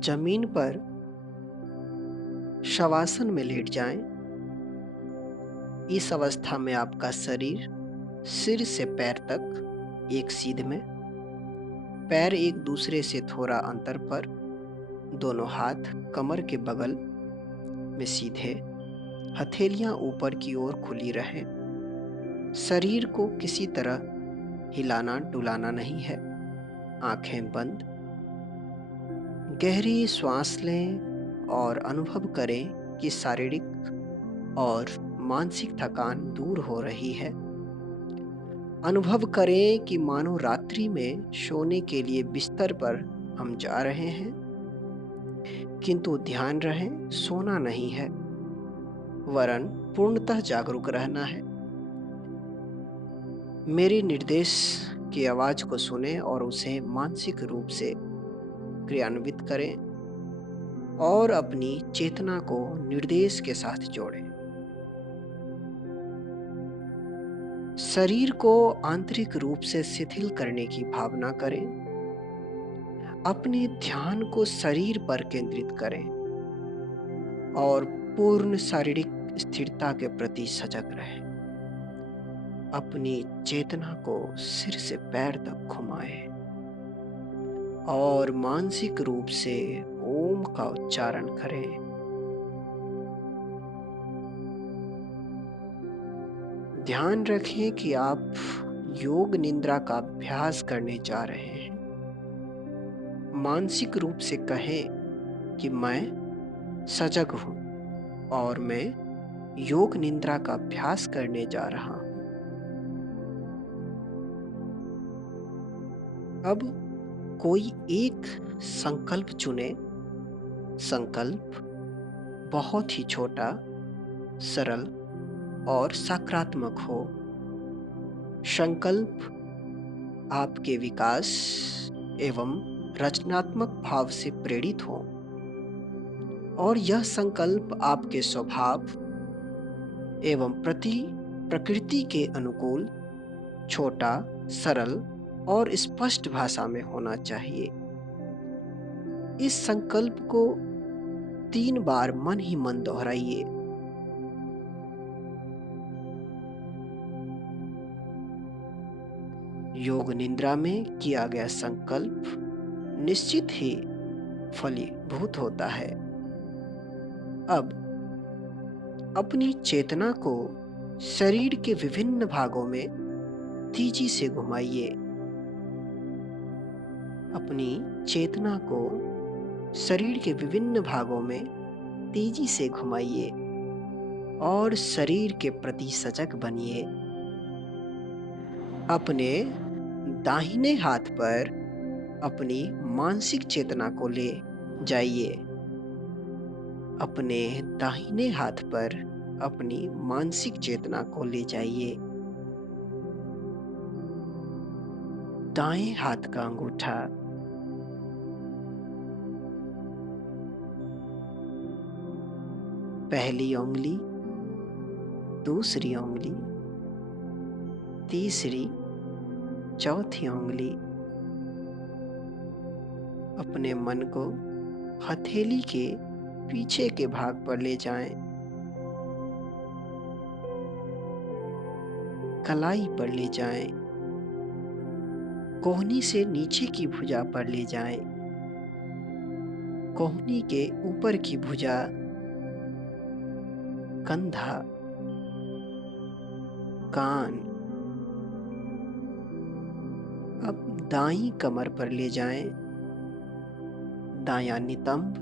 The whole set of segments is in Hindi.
जमीन पर शवासन में लेट जाएं। इस अवस्था में आपका शरीर सिर से पैर तक एक सीध में, पैर एक दूसरे से थोड़ा अंतर पर, दोनों हाथ कमर के बगल में सीधे, हथेलियां ऊपर की ओर खुली रहें। शरीर को किसी तरह हिलाना डुलाना नहीं है। आंखें बंद। गहरी श्वास लें और अनुभव करें कि शारीरिक और मानसिक थकान दूर हो रही है। अनुभव करें कि मानो रात्रि में सोने के लिए बिस्तर पर हम जा रहे हैं, किंतु ध्यान रहे सोना नहीं है, वरन पूर्णतः जागरूक रहना है। मेरे निर्देश की आवाज को सुने और उसे मानसिक रूप से क्रियान्वित करें और अपनी चेतना को निर्देश के साथ जोड़ें। शरीर को आंतरिक रूप से शिथिल करने की भावना करें। अपने ध्यान को शरीर पर केंद्रित करें और पूर्ण शारीरिक स्थिरता के प्रति सजग रहें। अपनी चेतना को सिर से पैर तक घुमाएं और मानसिक रूप से ओम का उच्चारण करें। ध्यान रखें कि आप योग निद्रा का अभ्यास करने जा रहे हैं। मानसिक रूप से कहें कि मैं सजग हूं और मैं योग निद्रा का अभ्यास करने जा रहा हूं। अब कोई एक संकल्प चुने। संकल्प बहुत ही छोटा, सरल और सकारात्मक हो। संकल्प आपके विकास एवं रचनात्मक भाव से प्रेरित हो और यह संकल्प आपके स्वभाव एवं प्रकृति के अनुकूल, छोटा, सरल और स्पष्ट भाषा में होना चाहिए। इस संकल्प को 3 बार मन ही मन दोहराइए। योग निद्रा में किया गया संकल्प निश्चित ही फलीभूत होता है। अब अपनी चेतना को शरीर के विभिन्न भागों में तेजी से घुमाइए। अपनी चेतना को शरीर के विभिन्न भागों में तेजी से घुमाइए और शरीर के प्रति सजग बनिए। अपने दाहिने हाथ पर अपनी मानसिक चेतना को ले जाइए। अपने दाहिने हाथ पर अपनी मानसिक चेतना को ले जाइए। दाएं हाथ का अंगूठा, पहली उंगली, दूसरी उंगली, तीसरी, चौथी उंगली। अपने मन को हथेली के पीछे के भाग पर ले जाएं। कलाई पर ले जाएं। कोहनी से नीचे की भुजा पर ले जाएं। कोहनी के ऊपर की भुजा, कंधा, कान। अब दाईं कमर पर ले जाएं। दायां नितंब,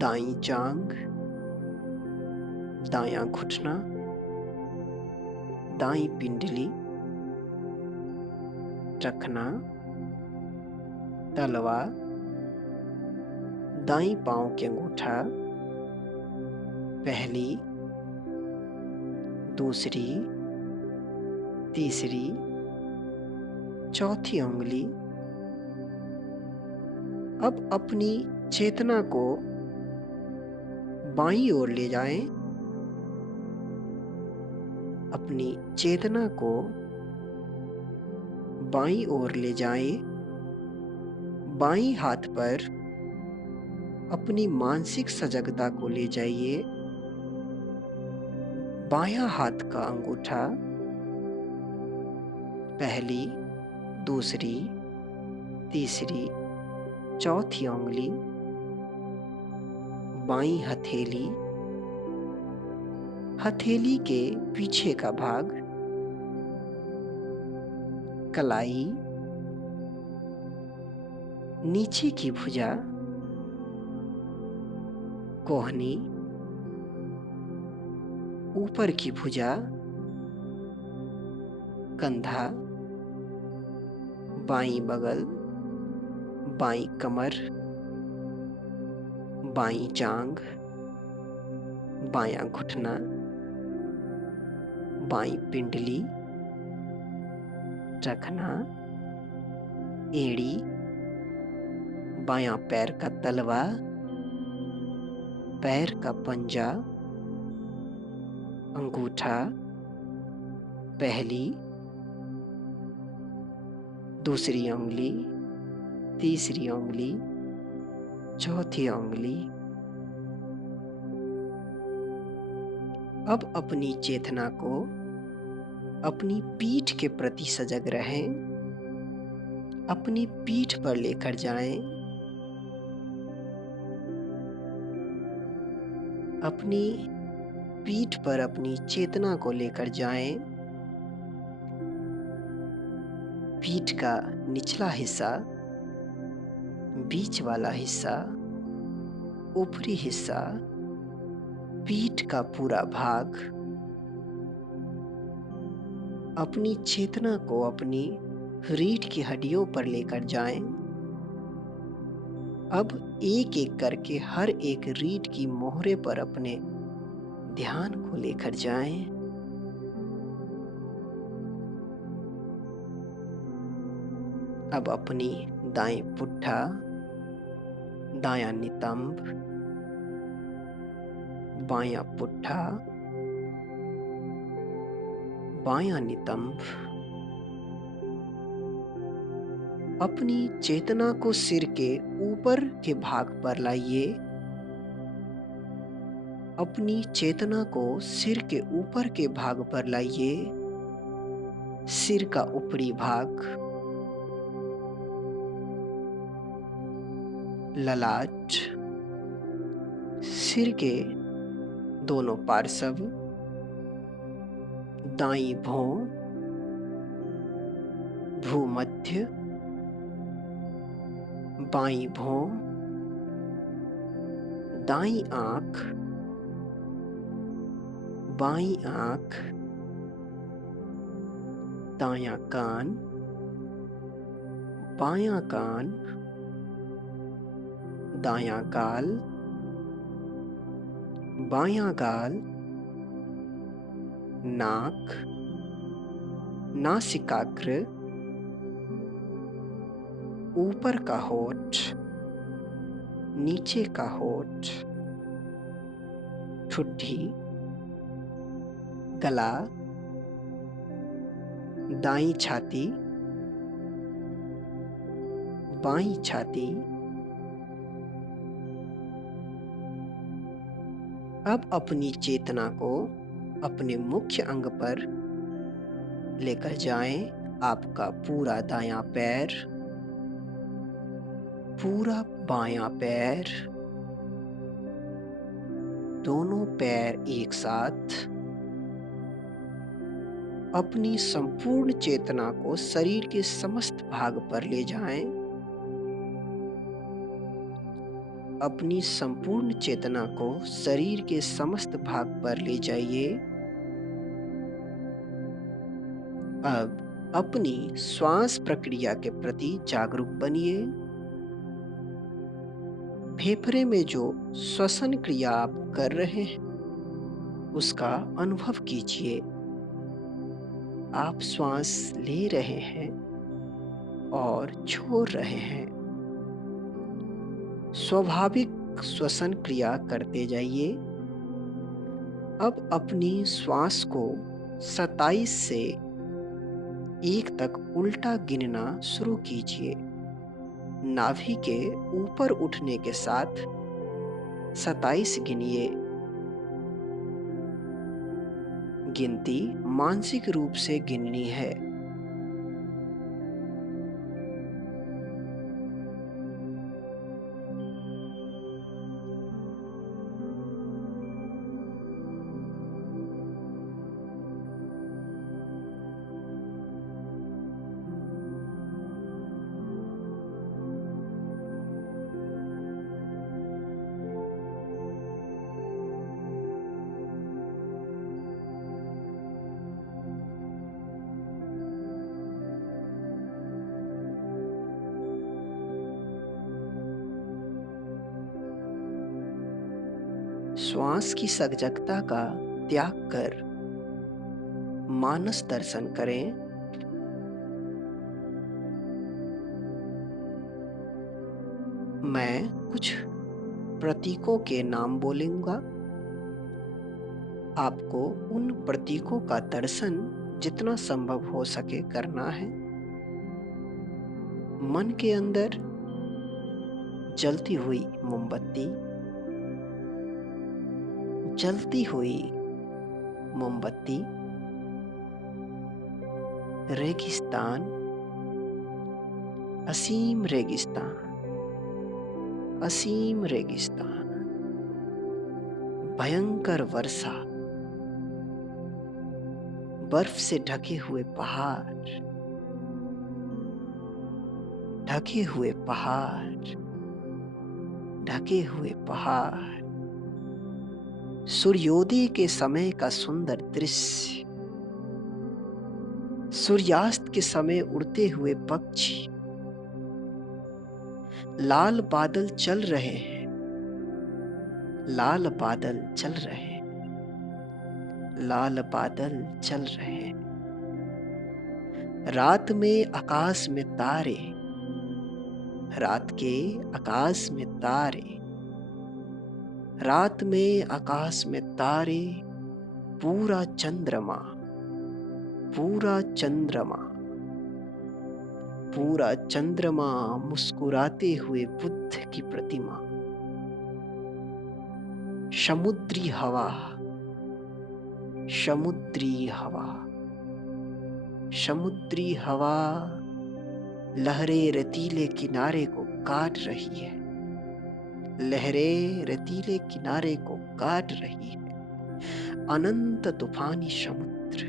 दाईं जांघ, दायां घुटना, दाईं पिंडली, टखना, तलवा, दाईं पांव के अंगूठा, पहली, दूसरी, तीसरी, चौथी उंगली। अब अपनी चेतना को बाईं ओर ले जाएं। अपनी चेतना को बाईं ओर ले जाएं। बाईं हाथ पर अपनी मानसिक सजगता को ले जाइए। बायां हाथ का अंगूठा पहली, दूसरी, तीसरी, चौथी उंगली, बाईं हथेली, हथेली के पीछे का भाग, कलाई, नीचे की भुजा, कोहनी, ऊपर की भुजा, कंधा, बाईं बगल, बाईं कमर, बाईं जांघ, बायां घुटना, बाईं पिंडली, टखना, एड़ी, बायां पैर का तलवा, पैर का पंजा, अंगूठा, पहली, दूसरी उंगली, तीसरी उंगली, चौथी उंगली। अब अपनी चेतना को अपनी पीठ के प्रति सजग रहें। अपनी पीठ पर लेकर जाएं। अपनी पीठ पर अपनी चेतना को लेकर जाएं। पीठ का निचला हिस्सा, बीच वाला हिस्सा, ऊपरी हिस्सा, पीठ का पूरा भाग। अपनी चेतना को अपनी रीढ़ की हड्डियों पर लेकर जाएं। अब एक एक करके हर एक रीढ़ की मोहरे पर अपने ध्यान को लेकर जाएं। अब अपनी दाएं पुट्ठा, दायां नितंब, बायां पुट्ठा, बायां नितंब। अपनी चेतना को सिर के ऊपर के भाग पर लाइए। अपनी चेतना को सिर के ऊपर के भाग पर लाइए। सिर का ऊपरी भाग, ललाट, सिर के दोनों पार्श्व, दाईं भौं, भूमध्य, बाईं भौं, दाईं आंख, बाईं आंख, दायां कान, बायां कान, दायां गाल, बायां गाल, नाक, नासिकाग्र, ऊपर का होठ, नीचे का होठ, ठुड्डी, गला, दाईं छाती, बाईं छाती। अब अपनी चेतना को अपने मुख्य अंग पर लेकर जाएं। आपका पूरा दायां पैर, पूरा बायां पैर, दोनों पैर एक साथ। अपनी संपूर्ण चेतना को शरीर के समस्त भाग पर ले जाएं। अपनी संपूर्ण चेतना को शरीर के समस्त भाग पर ले जाइए। अब अपनी श्वास प्रक्रिया के प्रति जागरूक बनिए। फेफड़े में जो श्वसन क्रिया आप कर रहे हैं उसका अनुभव कीजिए। आप श्वास ले रहे हैं और छोड़ रहे हैं। स्वाभाविक श्वसन क्रिया करते जाइए। अब अपनी श्वास को 27 से 1 तक उल्टा गिनना शुरू कीजिए। नाभि के ऊपर उठने के साथ 27 गिनिए। गिनती मानसिक रूप से गिननी है। श्वास की सजगता का त्याग कर मानस दर्शन करें। मैं कुछ प्रतीकों के नाम बोलूंगा। आपको उन प्रतीकों का दर्शन जितना संभव हो सके करना है। मन के अंदर जलती हुई मोमबत्ती, जलती हुई मोमबत्ती, रेगिस्तान, असीम रेगिस्तान, असीम रेगिस्तान, भयंकर वर्षा, बर्फ से ढके हुए पहाड़, ढके हुए पहाड़, ढके हुए पहाड़, सूर्योदय के समय का सुंदर दृश्य, सूर्यास्त के समय उड़ते हुए पक्षी, लाल बादल चल रहे हैं, लाल बादल चल रहे हैं, लाल बादल चल रहे हैं। रात में आकाश में तारे, रात के आकाश में तारे, रात में आकाश में तारे, पूरा चंद्रमा, पूरा चंद्रमा, पूरा चंद्रमा, मुस्कुराते हुए बुद्ध की प्रतिमा, समुद्री हवा, समुद्री हवा, समुद्री हवा, लहरें रेतीले किनारे को काट रही है, लहरें रेतीले किनारे को काट रही है। अनंत तूफानी समुद्र,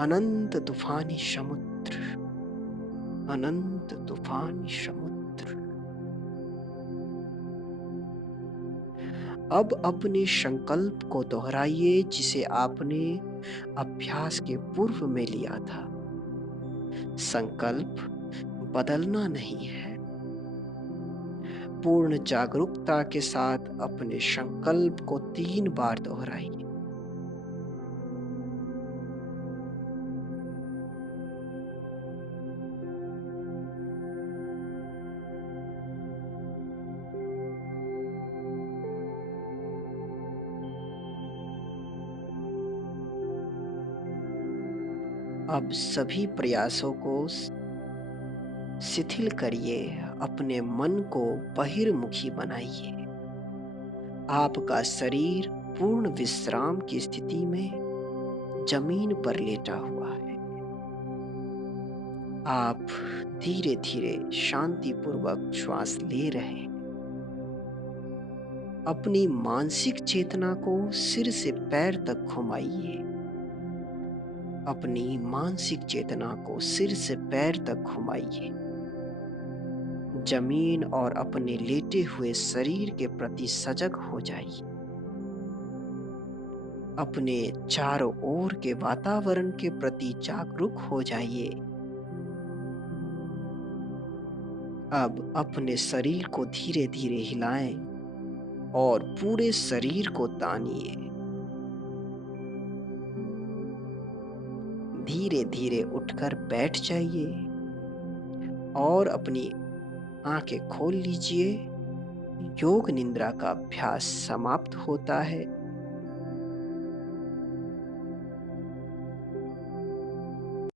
अनंत तूफानी समुद्र, अनंत तूफानी समुद्र। अब अपने संकल्प को दोहराइए जिसे आपने अभ्यास के पूर्व में लिया था। संकल्प बदलना नहीं है। पूर्ण जागरूकता के साथ अपने संकल्प को 3 बार दोहराइए। अब सभी प्रयासों को शिथिल करिए, अपने मन को बहिर्मुखी बनाइए। आपका शरीर पूर्ण विश्राम की स्थिति में जमीन पर लेटा हुआ है। आप धीरे धीरे शांतिपूर्वक श्वास ले रहे हैं। अपनी मानसिक चेतना को सिर से पैर तक घुमाइए। अपनी मानसिक चेतना को सिर से पैर तक घुमाइए। जमीन और अपने लेटे हुए शरीर के प्रति सजग हो जाइए। अपने चारों ओर के वातावरण के प्रति जागरूक हो जाइए। अब अपने शरीर को धीरे धीरे हिलाएं और पूरे शरीर को तानिए। धीरे धीरे उठकर बैठ जाइए और अपनी आंखें खोल लीजिए। योग निद्रा का अभ्यास समाप्त होता है।